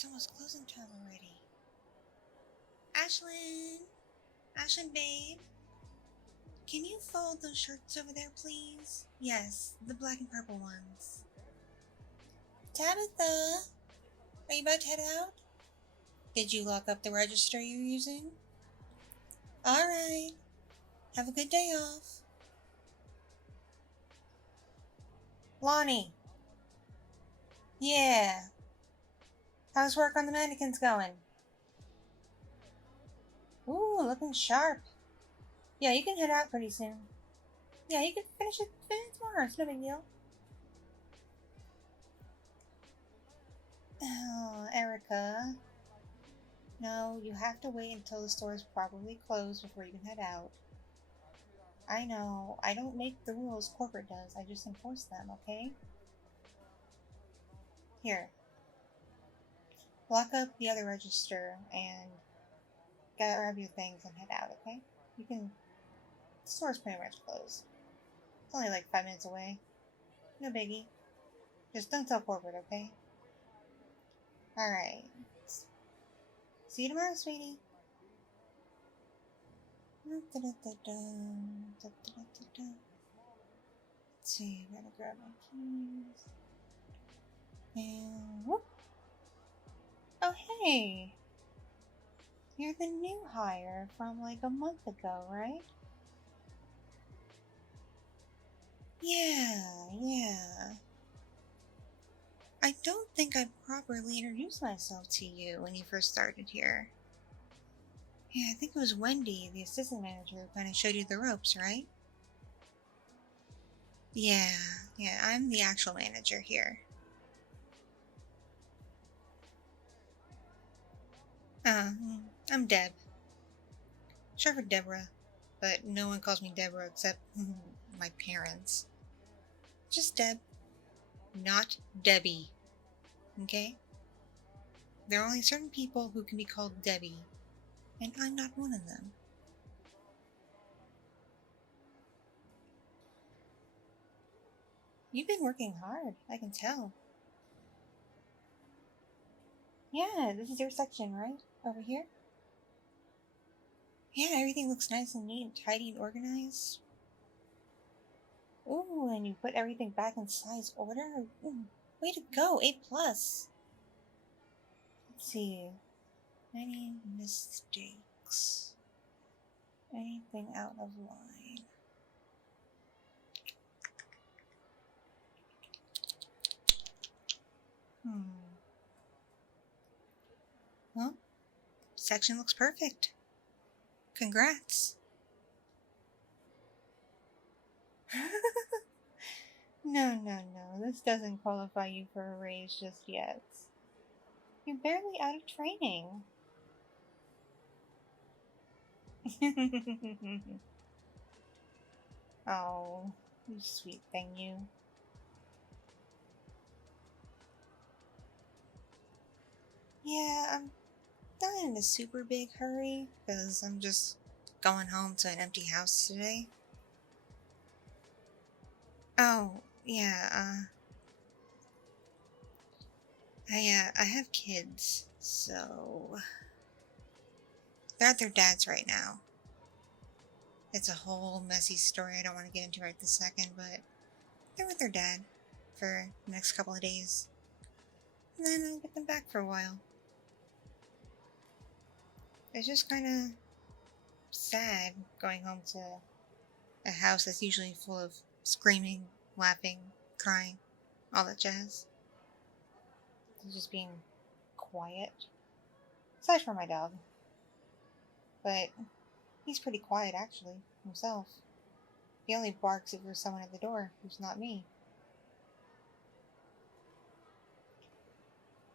It's almost closing time already. Ashlyn! Ashlyn, babe? Can you fold those shirts over there, please? Yes, the black and purple ones. Tabitha! Are you about to head out? Did you lock up the register you're using? Alright. Have a good day off. Lonnie! Yeah. How's work on the mannequins going? Ooh, looking sharp. Yeah, you can head out pretty soon. Yeah, you can finish it tomorrow. It's no big deal. Oh, Erica. No, you have to wait until the store is properly closed before you can head out. I know. I don't make the rules, corporate does. I just enforce them, okay? Here. Lock up the other register and grab your things and head out, okay? You can... The store's pretty much closed. It's only like 5 minutes away. No biggie. Just don't tell corporate, okay? Alright. See you tomorrow, sweetie. Let's see, I gotta grab my keys. And whoop! Oh, hey! You're the new hire from like a month ago, right? Yeah. I don't think I properly introduced myself to you when you first started here. Yeah, I think it was Wendy, the assistant manager, who kind of showed you the ropes, right? Yeah, I'm the actual manager here. I'm Deb. Short for Deborah, but no one calls me Deborah except my parents. Just Deb, not Debbie, okay? There are only certain people who can be called Debbie, and I'm not one of them. You've been working hard, I can tell. Yeah, this is your section, right? Over here? Yeah, everything looks nice and neat and tidy and organized. Ooh, and you put everything back in size order? Ooh, way to go, A+. Let's see. Any mistakes? Anything out of line? Well, section looks perfect. Congrats. No. This doesn't qualify you for a raise just yet. You're barely out of training. Oh, you sweet thing, you. Yeah, I'm not in a super big hurry because I'm just going home to an empty house today. Oh, yeah, I have kids, so they're at their dad's right now. It's a whole messy story I don't want to get into right this second, but they're with their dad for the next couple of days. And then I'll get them back for a while. It's just kind of sad going home to a house that's usually full of screaming, laughing, crying, all that jazz. It's just being quiet. Aside from my dog. But he's pretty quiet, actually, himself. He only barks if there's someone at the door who's not me.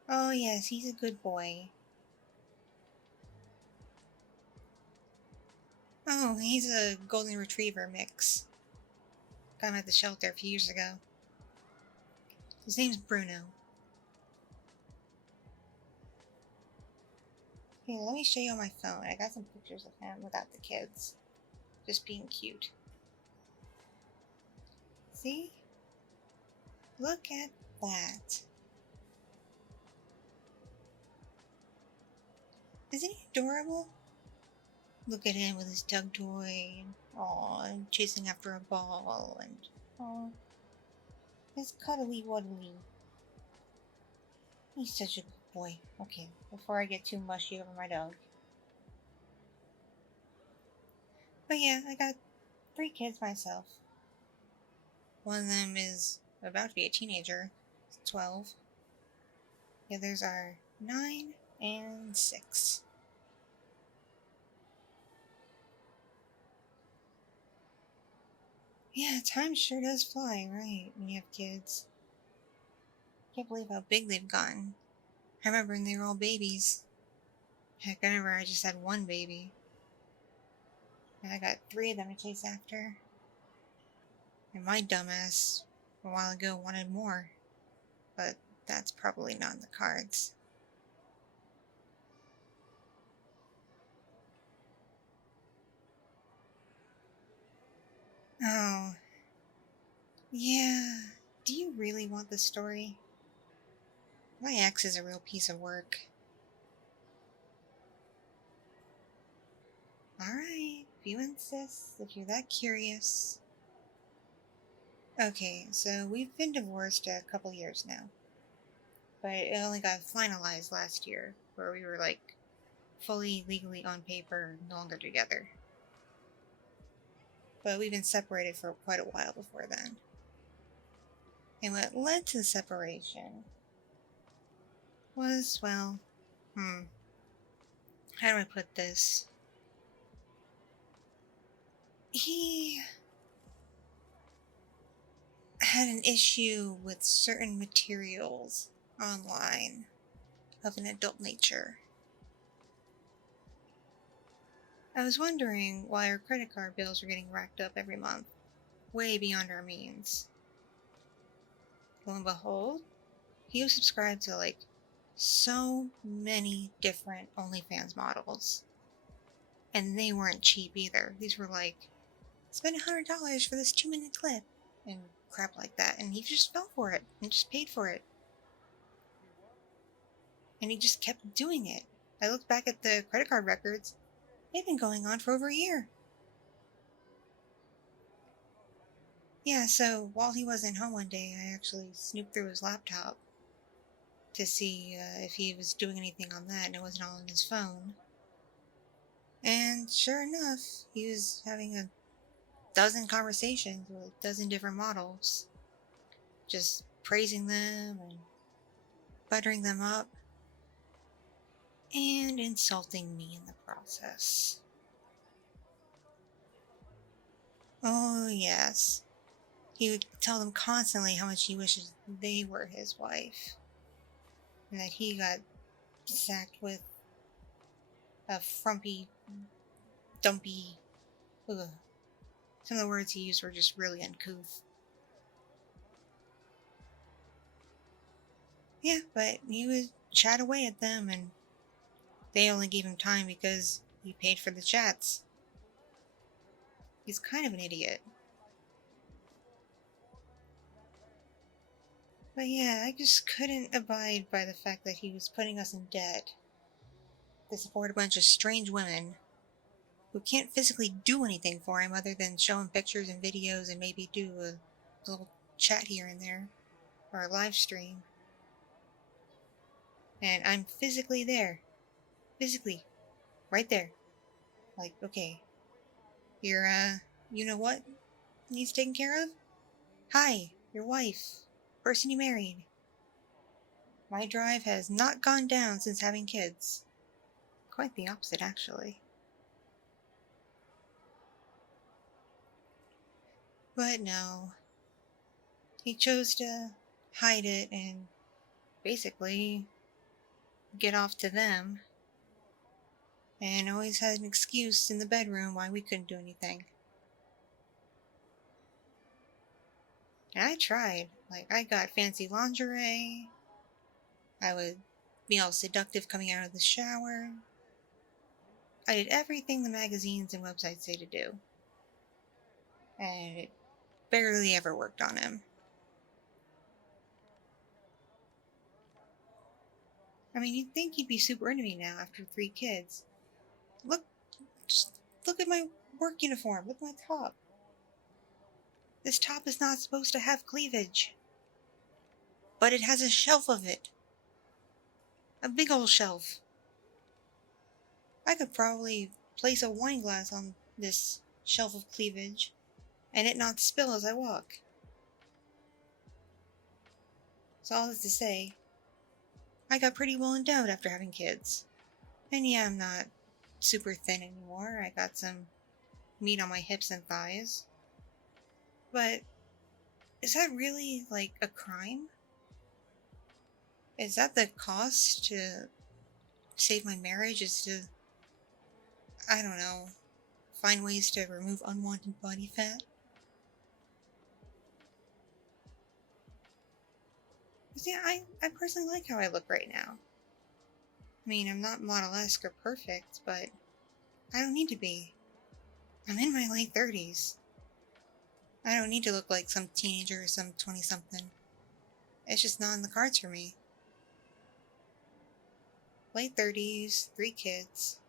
Oh, yes, he's a good boy. Oh, he's a golden retriever mix. Got him at the shelter a few years ago. His name's Bruno. Here, let me show you on my phone. I got some pictures of him without the kids. Just being cute. See? Look at that. Isn't he adorable? Look at him with his tug toy, and aw, and chasing after a ball, and aw, his cuddly wuddly. He's such a good boy. Okay, before I get too mushy over my dog. But yeah, I got 3 kids myself. One of them is about to be a teenager, 12. The others are 9 and 6. Yeah, time sure does fly, right, when you have kids. Can't believe how big they've gotten. I remember when they were all babies. Heck, I remember I just had 1 baby. And I got 3 of them to chase after. And my dumbass, a while ago, wanted more. But that's probably not in the cards. Oh, yeah. Do you really want the story? My ex is a real piece of work. Alright, if you insist, if you're that curious. Okay, so we've been divorced a couple years now. But it only got finalized last year, where we were like fully legally on paper, no longer together. But we've been separated for quite a while before then. And what led to the separation was, well, how do I put this? He had an issue with certain materials online of an adult nature. I was wondering why our credit card bills were getting racked up every month, way beyond our means. Lo and behold, he was subscribed to like so many different OnlyFans models. And they weren't cheap either. These were like, spend $100 for this 2-minute clip and crap like that. And he just fell for it and just paid for it. And he just kept doing it. I looked back at the credit card records. They'd been going on for over a year. Yeah, so while he wasn't home one day, I actually snooped through his laptop to see if he was doing anything on that, and it wasn't all on his phone. And sure enough, he was having a dozen conversations with a dozen different models, just praising them and buttering them up, and insulting me in the process. Oh, yes. He would tell them constantly how much he wishes they were his wife, and that he got sacked with a frumpy, dumpy. Ugh. Some of the words he used were just really uncouth. Yeah, but he would chat away at them, and they only gave him time because he paid for the chats. He's kind of an idiot. But yeah, I just couldn't abide by the fact that he was putting us in debt to support a bunch of strange women who can't physically do anything for him other than show him pictures and videos and maybe do a little chat here and there or a live stream. And I'm physically there. Physically. Right there. Like, okay. You're, you know what needs taken care of? Hi, your wife. Person you married. My drive has not gone down since having kids. Quite the opposite, actually. But no. He chose to hide it and basically get off to them, and always had an excuse in the bedroom why we couldn't do anything. And I tried. Like, I got fancy lingerie. I would be all seductive coming out of the shower. I did everything the magazines and websites say to do. And it barely ever worked on him. I mean, you'd think he'd be super into me now after 3 kids. Look, just look at my work uniform. Look at my top. This top is not supposed to have cleavage. But it has a shelf of it. A big old shelf. I could probably place a wine glass on this shelf of cleavage and it not spill as I walk. So all this to say, I got pretty well endowed after having kids. And yeah, I'm not super thin anymore. I got some meat on my hips and thighs. But is that really, like, a crime? Is that the cost to save my marriage? Is to, I don't know, find ways to remove unwanted body fat? Because yeah, I personally like how I look right now. I mean, I'm not model-esque or perfect, but I don't need to be. I'm in my late 30s. I don't need to look like some teenager or some 20-something. It's just not in the cards for me. Late 30s, 3 kids.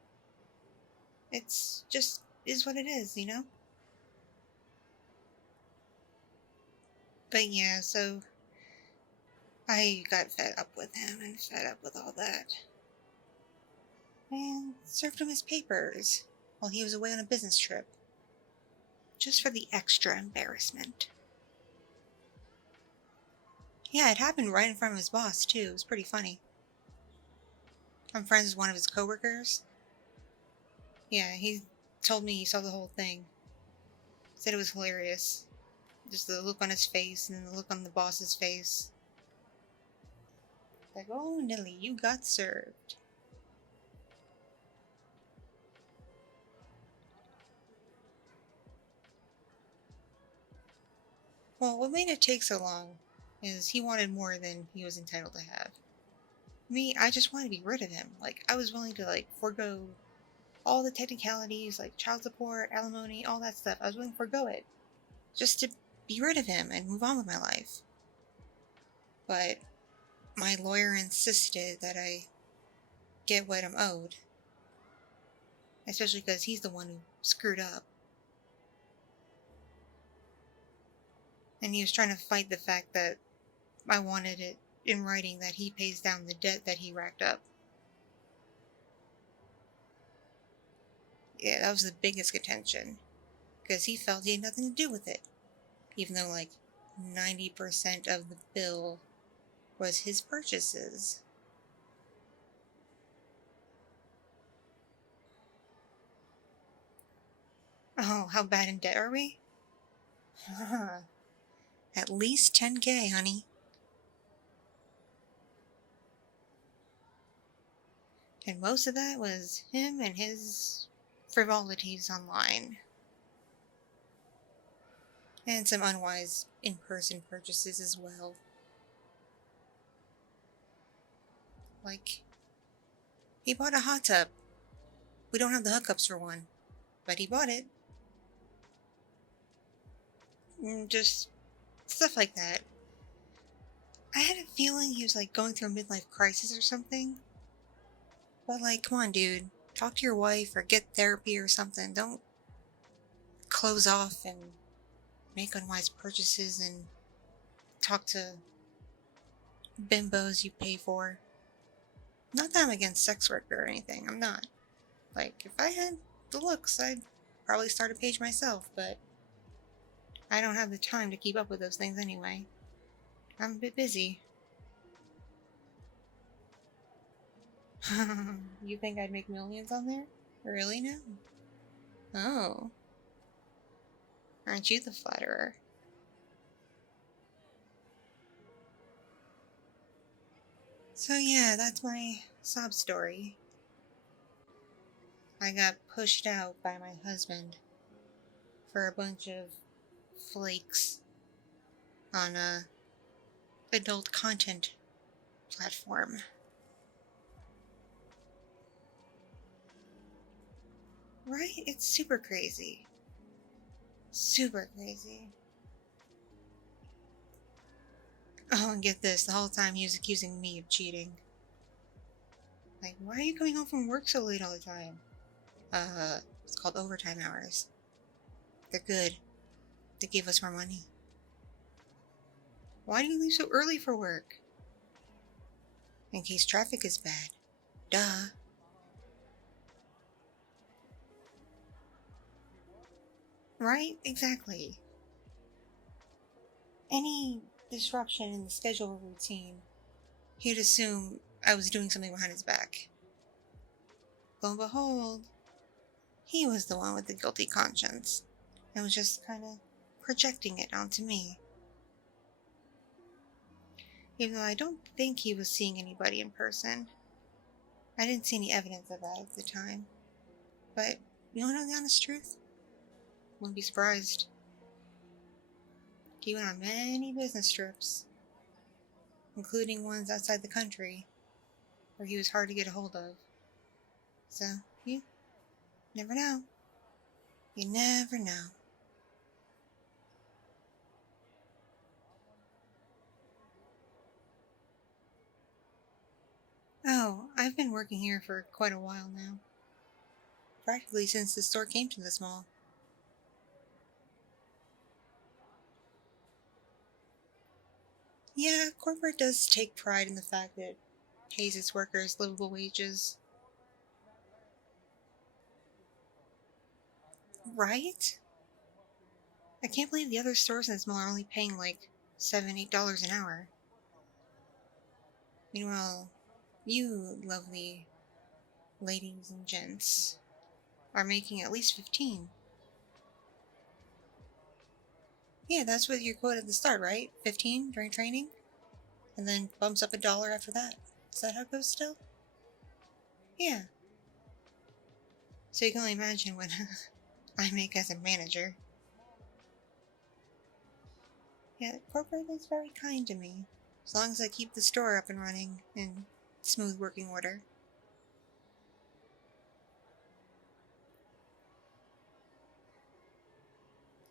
It's just is what it is, you know? But yeah, so I got fed up with him and fed up with all that. And served him his papers while he was away on a business trip. Just for the extra embarrassment. Yeah, it happened right in front of his boss, too. It was pretty funny. I'm friends with one of his coworkers. Yeah, he told me he saw the whole thing. Said it was hilarious. Just the look on his face and the look on the boss's face. Like, oh, Nelly, you got served. Well, what made it take so long is he wanted more than he was entitled to have. Me, I just wanted to be rid of him. Like, I was willing to, like, forego all the technicalities, like child support, alimony, all that stuff. I was willing to forego it. Just to be rid of him and move on with my life. But my lawyer insisted that I get what I'm owed. Especially because he's the one who screwed up. And he was trying to fight the fact that I wanted it in writing that he pays down the debt that he racked up. Yeah, that was the biggest contention. Because he felt he had nothing to do with it. Even though, like, 90% of the bill was his purchases. Oh, how bad in debt are we? At least 10K, honey. And most of that was him and his frivolities online. And some unwise in-person purchases as well. Like, he bought a hot tub. We don't have the hookups for one, but he bought it. And just stuff like that. I had a feeling he was like going through a midlife crisis or something. But like, come on, dude. Talk to your wife or get therapy or something. Don't close off and make unwise purchases and talk to bimbos you pay for. Not that I'm against sex work or anything. I'm not. Like, if I had the looks, I'd probably start a page myself, but I don't have the time to keep up with those things anyway. I'm a bit busy. You think I'd make millions on there? Really? No. Oh. Aren't you the flatterer? So yeah, that's my sob story. I got pushed out by my husband for a bunch of flakes on a adult content platform. Right? It's super crazy. Super crazy. Oh, and get this, the whole time he was accusing me of cheating. Like, why are you coming home from work so late all the time? It's called overtime hours. They're good. They give us more money. Why do you leave so early for work? In case traffic is bad. Duh. Right? Exactly. Any disruption in the schedule routine, he'd assume I was doing something behind his back. Lo and behold, he was the one with the guilty conscience and was just kind of projecting it onto me. Even though I don't think he was seeing anybody in person. I didn't see any evidence of that at the time. But you want to know the honest truth? Wouldn't be surprised. He went on many business trips, including ones outside the country, where he was hard to get a hold of. So, you never know. You never know. Oh, I've been working here for quite a while now. Practically since the store came to this mall. Yeah, corporate does take pride in the fact that it pays its workers livable wages. Right? I can't believe the other stores in this mall are only paying like $7, $8 an hour. Meanwhile, you lovely ladies and gents are making at least 15. Yeah, that's what your quote at the start, right? 15 during training? And then bumps up $1 after that. Is that how it goes still? Yeah. So you can only imagine what I make as a manager. Yeah, corporate is very kind to me. As long as I keep the store up and running in smooth working order.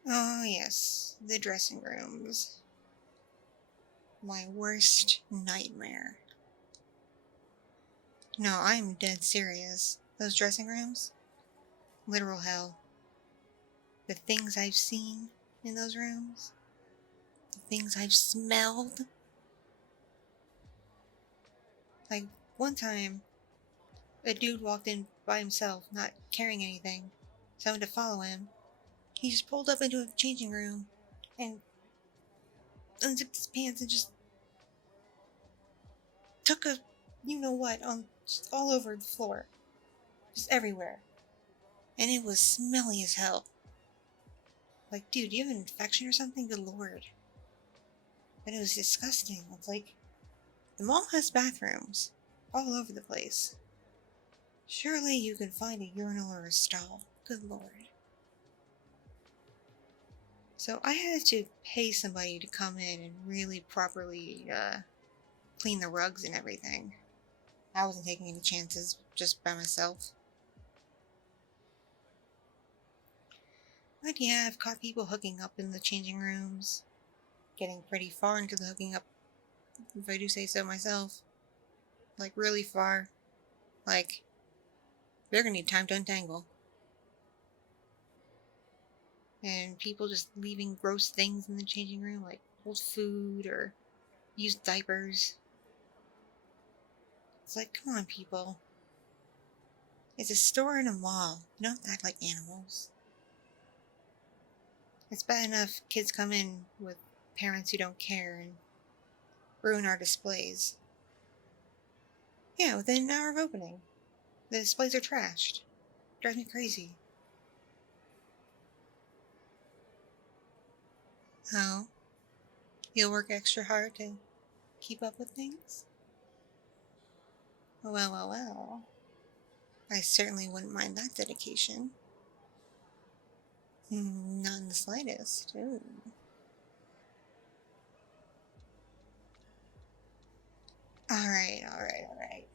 Oh, yes, the dressing rooms. My worst nightmare. No, I'm dead serious. Those dressing rooms? Literal hell. The things I've seen in those rooms, the things I've smelled. Like, one time, a dude walked in by himself, not carrying anything, so I went to follow him. He just pulled up into a changing room and unzipped his pants and just took a you-know-what on just all over the floor. Just everywhere. And it was smelly as hell. Like, dude, do you have an infection or something? Good lord. But it was disgusting. It's like, the mall has bathrooms all over the place. Surely you can find a urinal or a stall. Good lord. So I had to pay somebody to come in and really properly clean the rugs and everything. I wasn't taking any chances just by myself. But yeah, I've caught people hooking up in the changing rooms. Getting pretty far into the hooking up, if I do say so myself. Like, really far. Like, they're gonna need time to untangle. And people just leaving gross things in the changing room, like old food or used diapers. It's like, come on, people. It's a store in a mall. You don't act like animals. It's bad enough kids come in with parents who don't care and ruin our displays. Yeah, within an hour of opening, the displays are trashed. Drives me crazy. Oh, you'll work extra hard to keep up with things? Well, well, well. I certainly wouldn't mind that dedication. Not in the slightest. Ooh. Alright, alright, alright.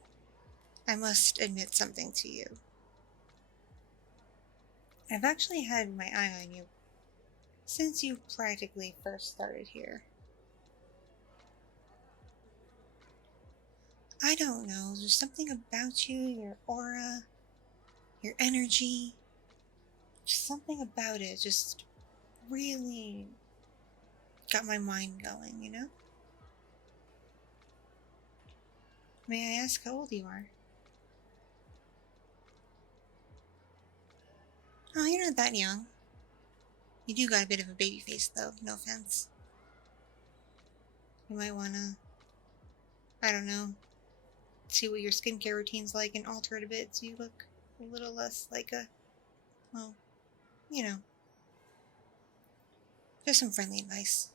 I must admit something to you. I've actually had my eye on you since you practically first started here. I don't know, there's something about you, your aura, your energy, just something about it just really got my mind going, you know? May I ask how old you are? Oh, you're not that young. You do got a bit of a baby face, though, no offense. You might wanna, I don't know, see what your skincare routine's like and alter it a bit so you look a little less like a, well, you know, just some friendly advice.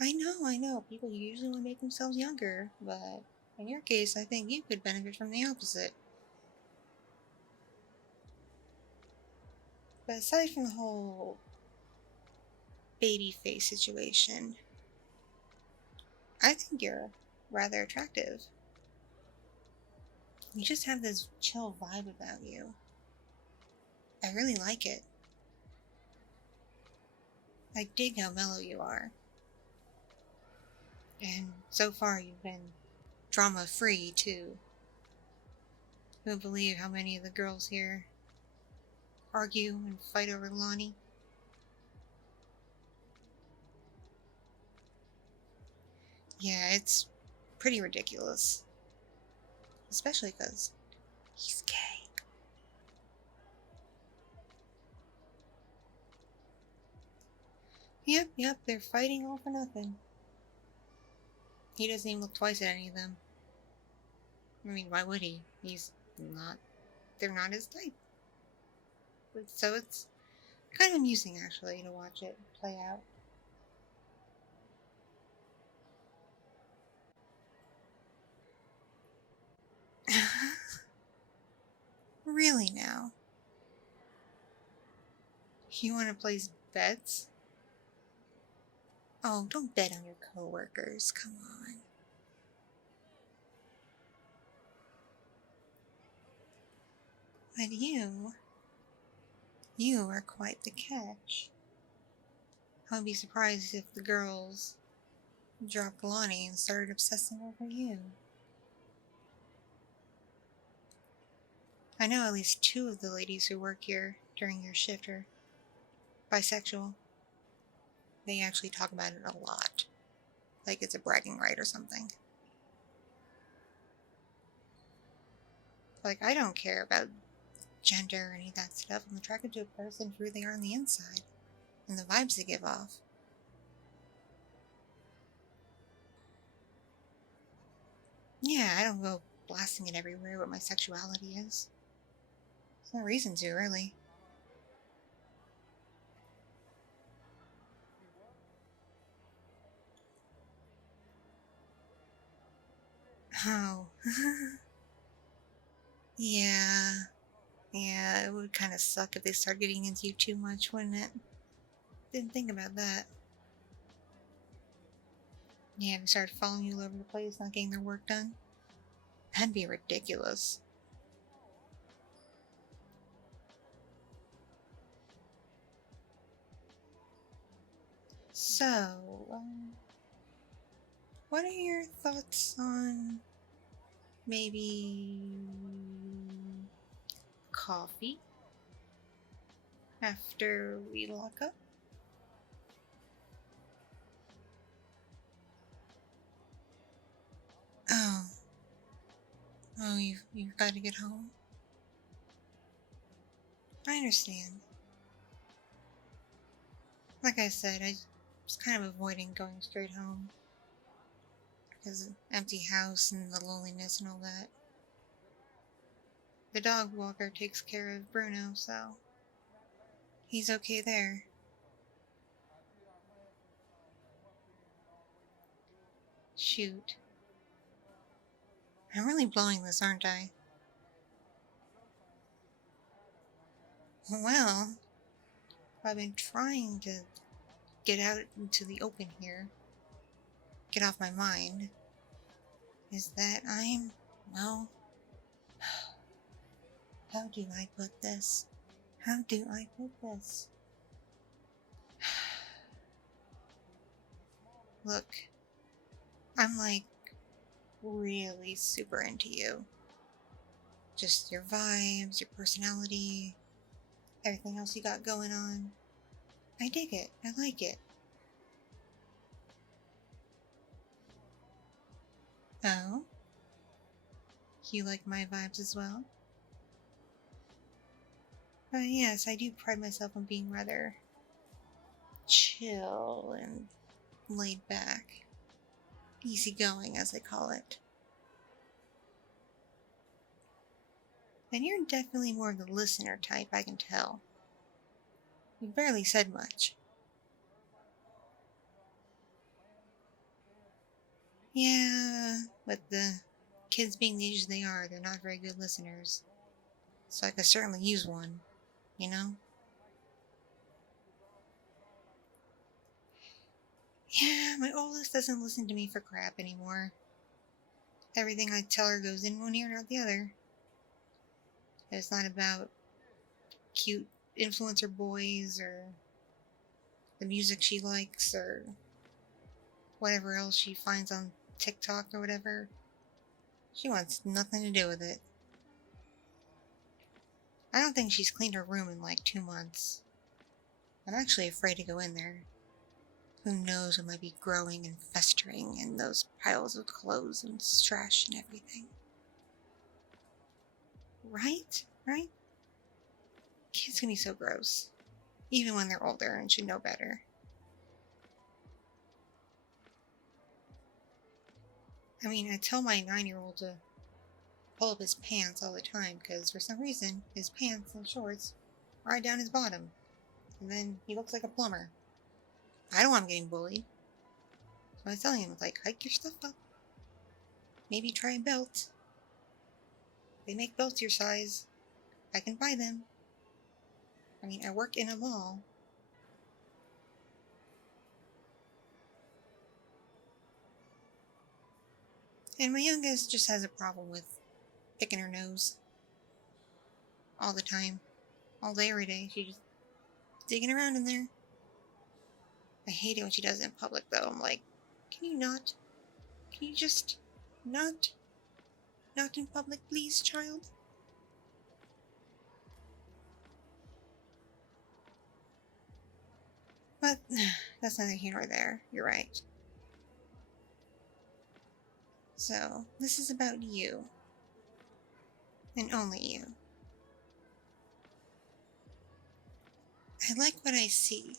I know, people usually want to make themselves younger, but in your case, I think you could benefit from the opposite. But aside from the whole baby face situation, I think you're rather attractive. You just have this chill vibe about you. I really like it. I dig how mellow you are. And so far you've been drama-free, too. You won't believe how many of the girls here argue and fight over Lonnie. Yeah, it's pretty ridiculous. Especially because he's gay. Yep, they're fighting all for nothing. He doesn't even look twice at any of them. I mean, why would he? They're not his type. So it's kind of amusing, actually, to watch it play out. Really now? You want to place bets? Oh, don't bet on your coworkers. Come on. But you are quite the catch. I would be surprised if the girls dropped Lonnie and started obsessing over you. I know at least two of the ladies who work here during your shift are bisexual. They actually talk about it a lot. Like it's a bragging right or something. Like, I don't care about gender or any of that stuff. I'm attracted to a person for who they are on the inside and the vibes they give off. Yeah, I don't go blasting it everywhere what my sexuality is. There's no reason to, really. Oh. Yeah. Yeah, it would kind of suck if they start getting into you too much, wouldn't it? Didn't think about that. Yeah, if they started following you all over the place, not getting their work done. That'd be ridiculous. So, what are your thoughts on maybe coffee after we lock up? Oh, you've got to get home. I understand. Like I said, I was kind of avoiding going straight home because empty house and the loneliness and all that. The dog walker takes care of Bruno, so he's okay there. Shoot. I'm really blowing this, aren't I? Well, I've been trying to get out into the open here, get off my mind, is that well, how do I put this? How do I put this? Look, I'm like really super into you. Just your vibes, your personality, everything else you got going on. I dig it. I like it. Oh? You like my vibes as well? Yes, I do pride myself on being rather chill and laid back. Easygoing, as they call it. And you're definitely more of the listener type, I can tell. You barely said much. Yeah, with the kids being the age they are, they're not very good listeners. So I could certainly use one, you know? Yeah, my oldest doesn't listen to me for crap anymore. Everything I tell her goes in one ear and out the other. It's not about cute influencer boys or the music she likes or whatever else she finds on TikTok or whatever. She wants nothing to do with it. I don't think she's cleaned her room in like 2 months. I'm actually afraid to go in there. Who knows what might be growing and festering in those piles of clothes and trash and everything. Right? Right? Kids can be so gross. Even when they're older and should know better. I mean, I tell my 9-year-old to pull up his pants all the time because for some reason his pants and shorts are right down his bottom. And then he looks like a plumber. I don't want him getting bullied. So I was telling him, like, hike your stuff up. Maybe try a belt. They make belts your size. I can buy them. I mean, I work in a mall. And my youngest just has a problem with picking her nose. All the time. All day, every day. She's just digging around in there. I hate it when she does it in public, though. I'm like, can you not? Can you just not? Not in public, please, child? But that's neither here nor there. You're right. So, this is about you. And only you. I like what I see.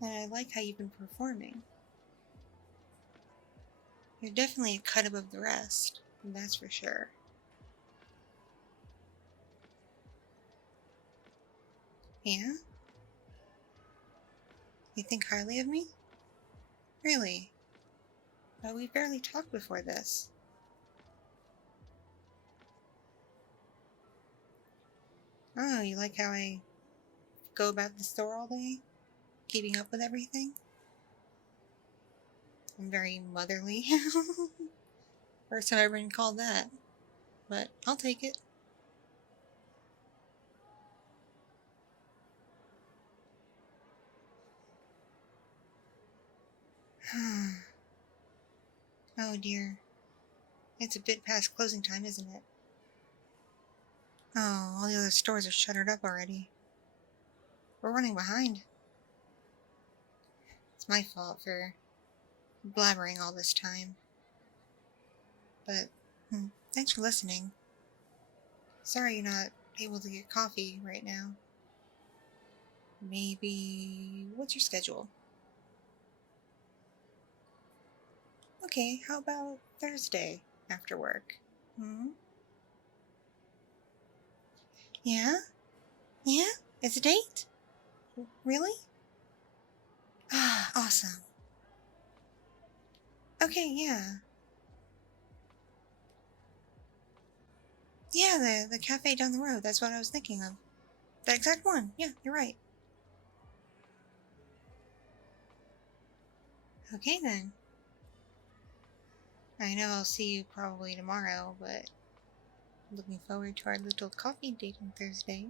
And I like how you've been performing. You're definitely a cut above the rest. That's for sure. Yeah? You think highly of me? Really? But we barely talked before this. Oh, you like how I go about the store all day? Keeping up with everything? I'm very motherly. First time I ever been called that. But I'll take it. Oh dear. It's a bit past closing time, isn't it? Oh, all the other stores are shuttered up already. We're running behind. It's my fault for blabbering all this time. But, thanks for listening. Sorry you're not able to get coffee right now. Maybe... What's your schedule? Okay, how about Thursday after work? Yeah? Yeah? It's a date? Really? Ah, awesome. Okay, yeah. Yeah, the cafe down the road. That's what I was thinking of. The exact one. Yeah, you're right. Okay, then. I know I'll see you probably tomorrow, but I'm looking forward to our little coffee date on Thursday.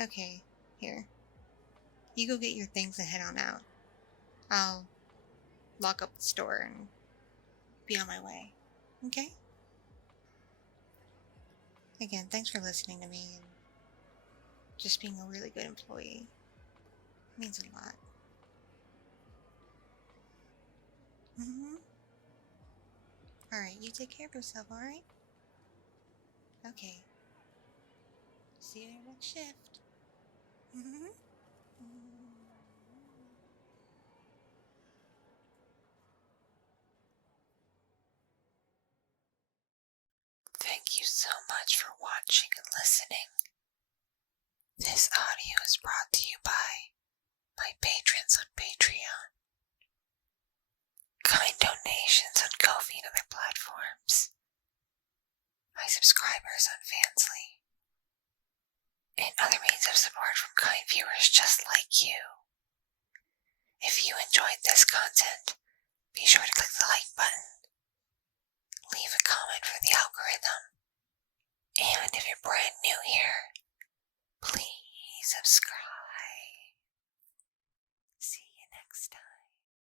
Okay, here. You go get your things and head on out. I'll lock up the store and be on my way. Okay? Again, thanks for listening to me and just being a really good employee. It means a lot. Alright, you take care of yourself, alright? Okay. See you in your next shift. Thank you so much for watching and listening. This audio is brought to you by my patrons on Patreon, kind donations on Ko-fi and other platforms, my subscribers on Fansly, and other means of support from kind viewers just like you. If you enjoyed this content, be sure to click the like button, leave a comment for the algorithm, and if you're brand new here, please subscribe. See you next time.